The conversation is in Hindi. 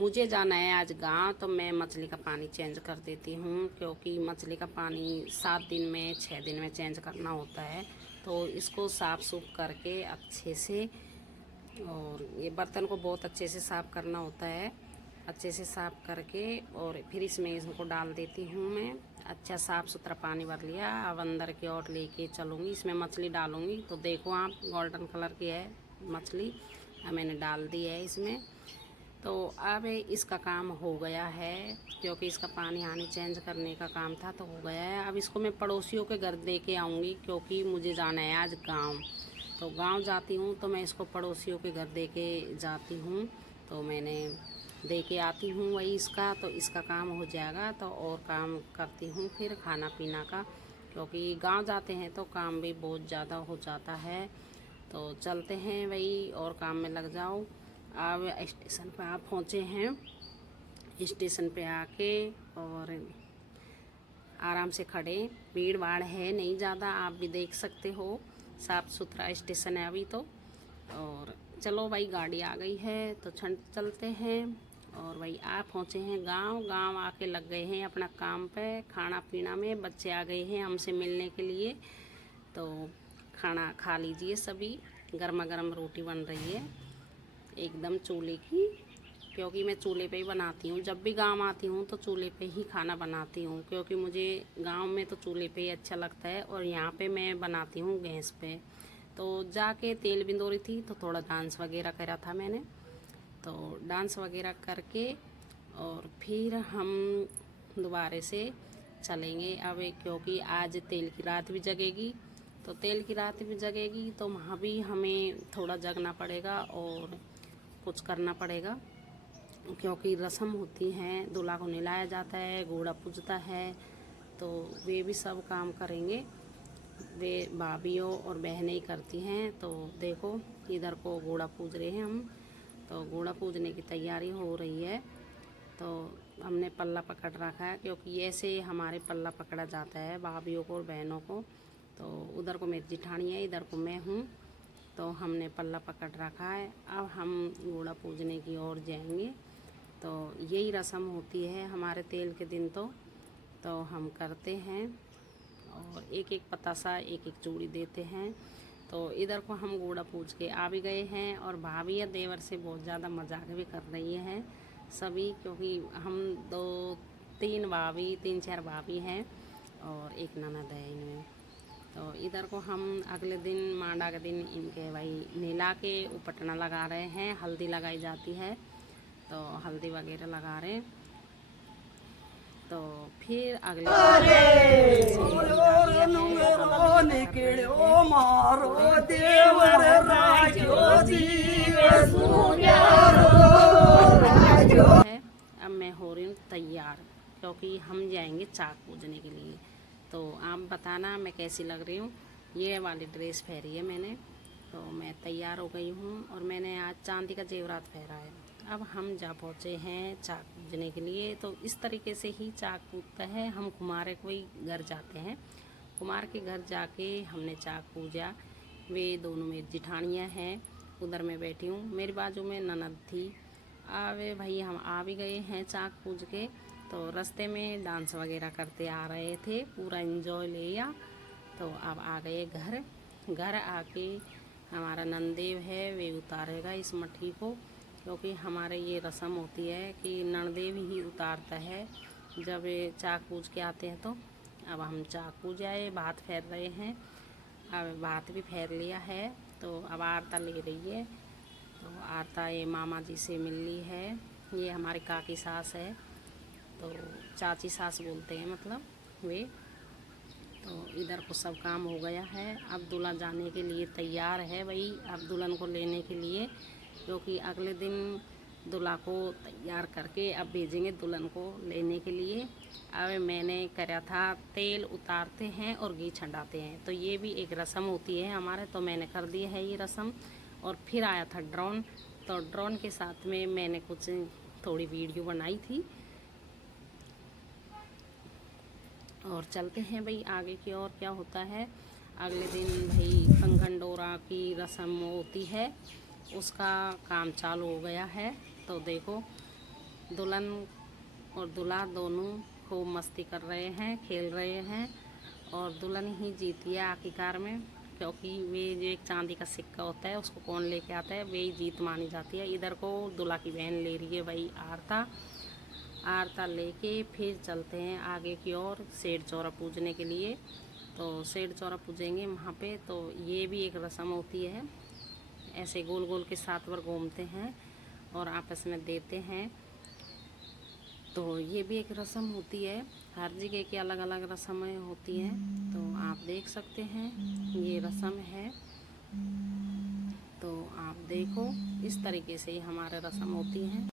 मुझे जाना है आज गांव, तो मैं मछली का पानी चेंज कर देती हूँ, क्योंकि मछली का पानी 7 दिन में 6 दिन में चेंज करना होता है। तो इसको साफ़ सूफ करके अच्छे से, और ये बर्तन को बहुत अच्छे से साफ़ करना होता है। अच्छे से साफ़ करके और फिर इसमें इसको डाल देती हूँ मैं। अच्छा साफ़ सुथरा पानी भर लिया। अब अंदर की ओर लेके चलूँगी, इसमें मछली डालूँगी। तो देखो आप, गोल्डन कलर की है मछली। अब मैंने डाल दी है इसमें। तो अब इसका काम हो गया है, क्योंकि इसका पानी हानि चेंज करने का काम था तो हो गया है। अब इसको मैं पड़ोसियों के घर दे के आऊँगी, क्योंकि मुझे जाना है आज गांव। तो गांव जाती हूँ तो मैं इसको पड़ोसियों के घर दे के जाती हूँ। तो मैंने दे के आती हूँ वही इसका, तो इसका काम हो जाएगा। तो और काम करती हूँ फिर खाना पीना का, क्योंकि गांव जाते हैं तो काम भी बहुत ज़्यादा हो जाता है। तो चलते हैं वही और काम में लग जाओ। अब स्टेशन पे आप पहुँचे हैं। स्टेशन पे आके और आराम से खड़े, भीड़ भाड़ है नहीं ज़्यादा, आप भी देख सकते हो। साफ़ सुथरा स्टेशन है अभी तो। और चलो भाई, गाड़ी आ गई है तो चलते हैं। और भाई आप पहुँचे हैं गांव आके लग गए हैं अपना काम पे, खाना पीना में। बच्चे आ गए हैं हमसे मिलने के लिए। तो खाना खा लीजिए सभी। गर्मा गर्म रोटी बन रही है एकदम चूल्हे की, क्योंकि मैं चूल्हे पे ही बनाती हूँ। जब भी गांव आती हूँ तो चूल्हे पे ही खाना बनाती हूँ, क्योंकि मुझे गांव में तो चूल्हे पे ही अच्छा लगता है। और यहाँ पे मैं बनाती हूँ गैस पे। तो जाके तेल बिंदो रही थी तो थोड़ा डांस वगैरह करा था मैंने। तो डांस वगैरह करके और फिर हम दोबारा से चलेंगे अब, क्योंकि आज तेल की रात भी जगेगी। तो तेल की रात भी जगेगी तो वहाँ भी हमें थोड़ा जगना पड़ेगा और कुछ करना पड़ेगा, क्योंकि रस्म होती हैं। दूल्हा को नहलाया जाता है, घोड़ा पूजता है, तो वे भी सब काम करेंगे। वे भाभियों और बहनें ही करती हैं। तो देखो इधर को घोड़ा पूज रहे हैं हम। तो घोड़ा पूजने की तैयारी हो रही है। तो हमने पल्ला पकड़ रखा है, क्योंकि ऐसे हमारे पल्ला पकड़ा जाता है भाभियों को और बहनों को। तो उधर को मेरी जिठानी है, इधर को मैं हूँ। तो हमने पल्ला पकड़ रखा है। अब हम घोड़ा पूजने की ओर जाएंगे। तो यही रस्म होती है हमारे तेल के दिन। तो हम करते हैं और एक एक पतासा एक एक चूड़ी देते हैं। तो इधर को हम घोड़ा पूज के आ भी गए हैं, और भाभी या देवर से बहुत ज़्यादा मजाक भी कर रही हैं सभी, क्योंकि हम 3 4 भाभी हैं और एक ननद है इनमें। तो इधर को हम अगले दिन मांडा के दिन इनके भाई नीला के उपटना लगा रहे हैं। हल्दी लगाई जाती है, तो हल्दी वगैरह लगा रहे हैं। तो फिर अगले है। अब मैं हो रही हूँ तैयार, क्योंकि हम जाएंगे चाक पूजने के लिए। तो आप बताना मैं कैसी लग रही हूँ। ये वाली ड्रेस पहनी है मैंने। तो मैं तैयार हो गई हूँ, और मैंने आज चांदी का जेवरात पहना है। अब हम जा पहुँचे हैं चाक पूजने के लिए। तो इस तरीके से ही चाक पूजता है। हम कुमार कोई घर जाते हैं, कुमार के घर जाके हमने चाक पूजा। वे दोनों मेरी जिठानियाँ हैं, उधर मैं बैठी हूँ, मेरी बाजू में ननद थी। आवे भाई हम आ भी गए हैं चाक पूज के। तो रास्ते में डांस वगैरह करते आ रहे थे, पूरा एंजॉय लिया। तो अब आ गए घर आके हमारा नंदेव है, वे उतारेगा इस मट्ठी को, क्योंकि हमारे ये रस्म होती है कि नंदेव ही उतारता है जब ये चाक पूज के आते हैं। तो अब हम चाक पूज आए, भात फेर रहे हैं। अब भात भी फेर लिया है। तो अब आरता ले रही है। तो आरता ये मामा जी से मिल ली है। ये हमारी काकी सास है, तो चाची सास बोलते हैं मतलब वे। तो इधर को सब काम हो गया है। अब दूल्हा जाने के लिए तैयार है भाई, अब दुल्हन को लेने के लिए, क्योंकि अगले दिन दूल्हा को तैयार करके अब भेजेंगे दुल्हन को लेने के लिए। अब मैंने करा था, तेल उतारते हैं और घी छंडाते हैं। तो ये भी एक रस्म होती है हमारे, तो मैंने कर दी है ये रस्म। और फिर आया था ड्रोन, तो ड्रोन के साथ में मैंने कुछ थोड़ी वीडियो बनाई थी। और चलते हैं भाई आगे की और क्या होता है। अगले दिन भाई कंगन डोरा की रस्म होती है, उसका काम चालू हो गया है। तो देखो दुल्हन और दूल्हा दोनों खूब मस्ती कर रहे हैं, खेल रहे हैं और दुल्हन ही जीती है आखिरकार में, क्योंकि वे जो एक चांदी का सिक्का होता है उसको कौन लेके आता है, वे ही जीत मानी जाती है। इधर को दूल्हा की बहन ले रही है भाई आरता लेके फिर चलते हैं आगे की ओर सेठ चौरा पूजने के लिए। तो सेठ चौरा पूजेंगे वहाँ पे। तो ये भी एक रस्म होती है, ऐसे गोल गोल के 7 बार घूमते हैं और आपस में देते हैं। तो ये भी एक रस्म होती है, हर जगह की अलग अलग रस्में होती हैं। तो आप देख सकते हैं ये रस्म है, तो आप देखो इस तरीके से ही हमारे रस्म होती हैं।